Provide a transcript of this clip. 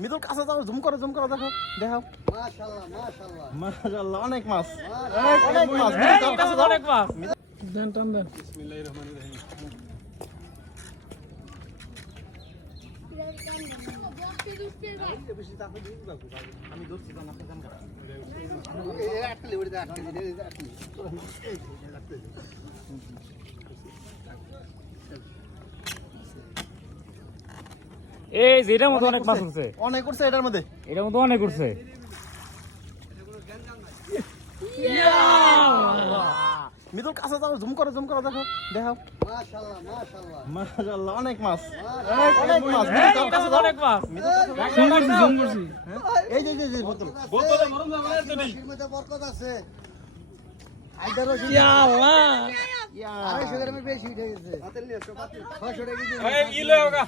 মিতুল কাছে যাও, জুম করো দেখো দেখাও। মাশাআল্লাহ মাশাআল্লাহ মাশাআল্লাহ, অনেক মাছ, অনেক মাছ। মিতুল কাছে যাও, অনেক মাছ। দেন টান দেন। বিসমিল্লাহির রহমানির রহিম। আমি ধরছি না, আপনি জান এই আটকে ওরে আটকে দে আটকে এই যে এটার মধ্যে অনেক মাছ উঠছে, অনেক করছে এটার মধ্যে। এটার মধ্যে অনেক উঠছে। মিতুল কাছে যাও, জুম করো দেখো দেখাও। মাশাআল্লাহ মাশাআল্লাহ মাশাআল্লাহ, অনেক মাছ, অনেক অনেক মাছ। এই, মিতুল এটার কাছে মধ্যে যাও। অনেক মাছ। জুম করছি। এই যে বোতল। রশির মধ্যে বরকত আছে। আইদার রশি ইয়া আল্লাহ। 250 গ্রামের বেশি উঠে গেছে। 600 টাকা কেজি। এই, ই লয়ে হোগা।